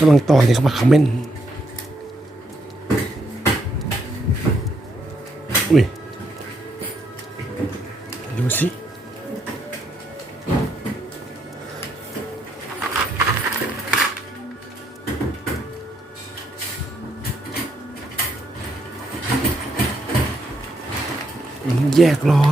กำลังต่อเนี่ยเขามาคอมเมนต์อุ้ยดูสิมันแยกล้อ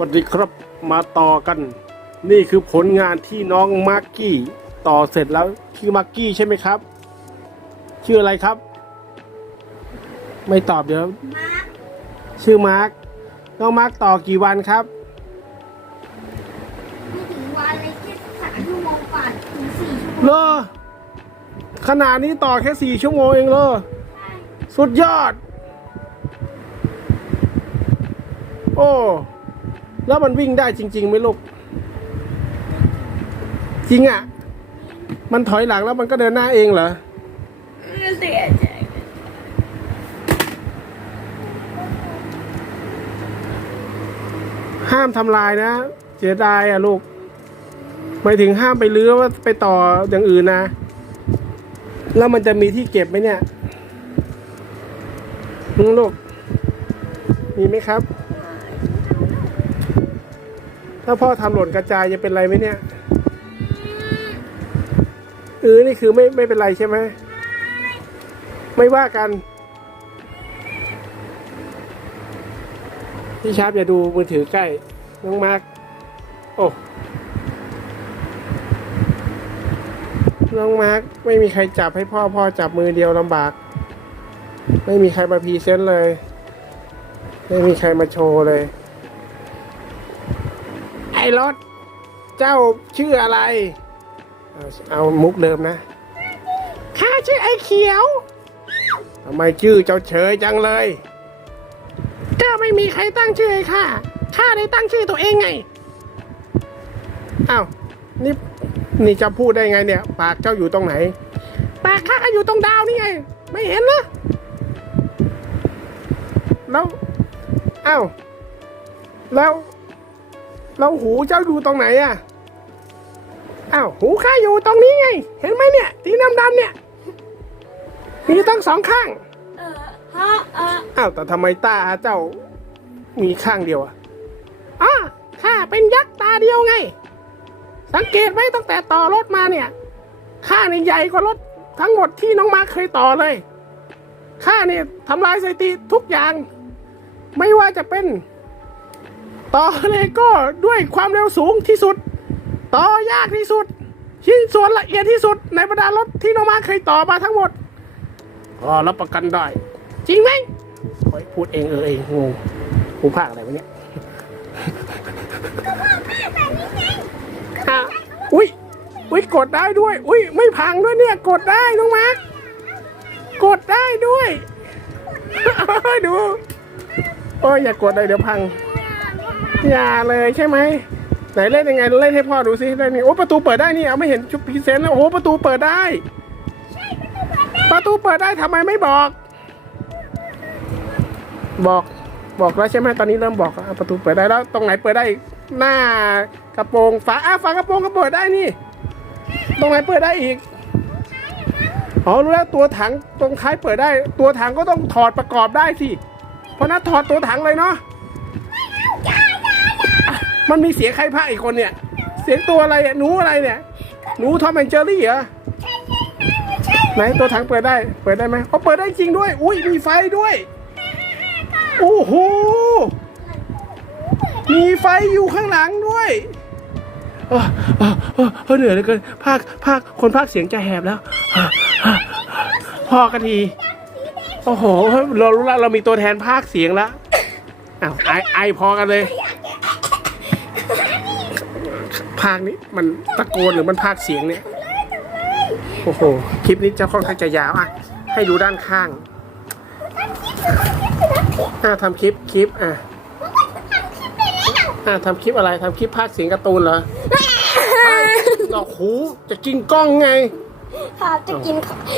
วัสดีครับมาต่อกัน นี่คือผลงานที่น้องมากกี้ต่อเสร็จแล้วชื่อมากกี้ใช่ไหมครับ ชื่ออะไรครับ ไม่ตอบเดี๋ยวมาร์คชื่อมาร์กน้องมาร์กต่อกี่วันครับไม่ถึงวันเลยแค่สามชั่วโมงกว่าถึงสี่ชั่วโมงเลอขนาดนี้ต่อแค่สี่ชั่วโมงเองเลยสุดยอด โอ้ แล้วมันวิ่งได้จริงๆไหมลูก จริงอะ่ะ มันถอยหลังแล้วมันก็เดินหน้าเองเหรอเสียใจห้ามทำลายนะ เสียดายอะลูกหมายถึงห้ามไปเลื้อว่าไปต่ออย่างอื่นนะ แล้วมันจะมีที่เก็บไหมเนี่ยลูก มีไหมครับ ถ้าพ่อทำหล่นกระจายจะเป็นไรไหมเนี่ยเออนี่คือไม่ไม่เป็นไรใช่ไหมไม่ว่ากันพี่ชาร์ปอย่าดูมือถือใกล้น้องมาร์คโอ้น้องมาร์คไม่มีใครจับให้พ่อพ่อจับมือเดียวลำบาก ไม่มีใครมาพรีเซนต์เลย ไม่มีใครมาโชว์เลย อ้รถ เจ้าชื่ออะไร เอาเอามุกเดิมนะ ข้าชื่อไอ้เขียว ทำไมชื่อเจ้าเฉยจังเลยก็ไม่มีใครตั้งชื่อให้ข้า ข้าได้ตั้งชื่อตัวเองไง อ้าว นี่ นี่จะพูดได้ไงเนี่ย ปากเจ้าอยู่ตรงไหน ปากข้าก็อยู่ตรงดาวนี่ไง ไม่เห็นเหรอแล้ว อ้าว แล้ว แล้วหูเจ้าอยู่ตรงไหนอะอ้าวหูข้าอยู่ตรงนี้ไง เห็นไหมเนี่ยที่ดำๆเนี่ย มีตั้งสองข้างเออฮะเอออ้าวแต่ทำไมตาเจ้ามีข้างเดียวอะอะข้าเป็นยักษ์ตาเดียวไง สังเกตไว้ตั้งแต่ต่อรถมาเนี่ยข้าเนี่ยใหญ่กว่ารถทั้งหมดที่น้องมาร์คเคยต่อเลยข้าเนี่ยทำลายสถิติทุกอย่าง ไม่ว่าจะเป็น ต่อเลโก้ด้วยความเร็วสูงที่สุด ต่อยากที่สุด ชิ้นส่วนละเอียดที่สุดในบรรดารถที่น้องมาร์คเคยต่อมาทั้งหมดก็รับประกันได้ จริงไหมโอ้ยพูดเองเออเองงงกูภาคอะไรวะเนี่ยอะอุ้ยอุ้ยกดได้ด้วย อุ้ยไม่พังด้วยเนี่ย กดได้น้องมาร์คกดได้ด้วย ดู โอ้ยอย่ากดเลยเดี๋ยวพัง อย่าเลยใช่ไหมไหนเล่นยังไงเล่นให้พ่อดูซิเล่นนี่โอ้ประตูเปิดได้นี่เอาไม่เห็นชุดพรีเซนต์แล้วโอ้ประตูเปิดได้ ประตูเปิดได้ทำไมไม่บอก บอกบอกแล้วใช่ไหมตอนนี้เริ่มบอกแล้วประตูเปิดได้แล้วตรงไหนเปิดได้อีกหน้ากระโปรงฝาอะฝากระโปรงก็เปิดได้นี่ ตรงไหนเปิดได้อีกอ๋อรู้แล้วตัวถังตรงท้ายเปิดได้ ตัวถังก็ต้องถอดประกอบได้สิเพราะนั้นถอดตัวถังเลยเนาะ มันมีเสียงใครพากอีกคนเนี่ย เสียงตัวอะไรอะหนูอะไรเนี่ย หนูทอมแอนเจอรี่เหรอไหนตัวถังเปิดได้ เปิดได้ไหมเขาเปิดได้จริงด้วย อุ้ยมีไฟด้วย โอ้โห มีไฟอยู่ข้างหลังด้วยเออเออเออเออเหนื่อยเหลือเกินภาคภาคคนภาคเสียงจะแหบแล้ว พอกันที โอ้โห เรารู้แล้วเรามีตัวแทนภาคเสียงแล้วอ้าวไอไอพอกันเลย ภาคนี้มันตะโกนหรือมันภาคเสียงเนี่ยโอ้โหคลิปนี้จะค่อนข้างจะยาวอะ ให้ดูด้านข้างอ่าทำคลิปคลิปอะอ่าทำคลิปอะไรทำคลิปภาคเสียงการ์ตูนเหรอดอกหูจะกินกล้องไงค่ะจะกิน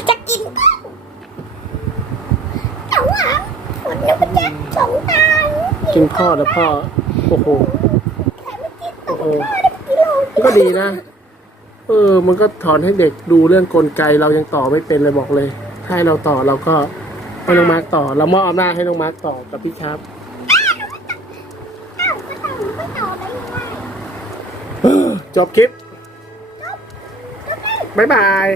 จะกินก้าวแต่ว่าฝนนึกว่าจะสงตาลกินพ่อแล้วพ่อโอ้โหใครไม่กินโอ้โห ก็ดีนะ เออ มันก็ถอนให้เด็กดูเรื่องกลไกเรายังต่อไม่เป็นเลยบอกเลย ถ้าให้เราต่อเราก็ให้น้องมาร์กต่อ เรามอบอำนาจให้น้องมาร์กต่อกับพี่ครับ อ้าวก็ต่อก็ต่อไปยังไงจบคลิปบ๊ายบาย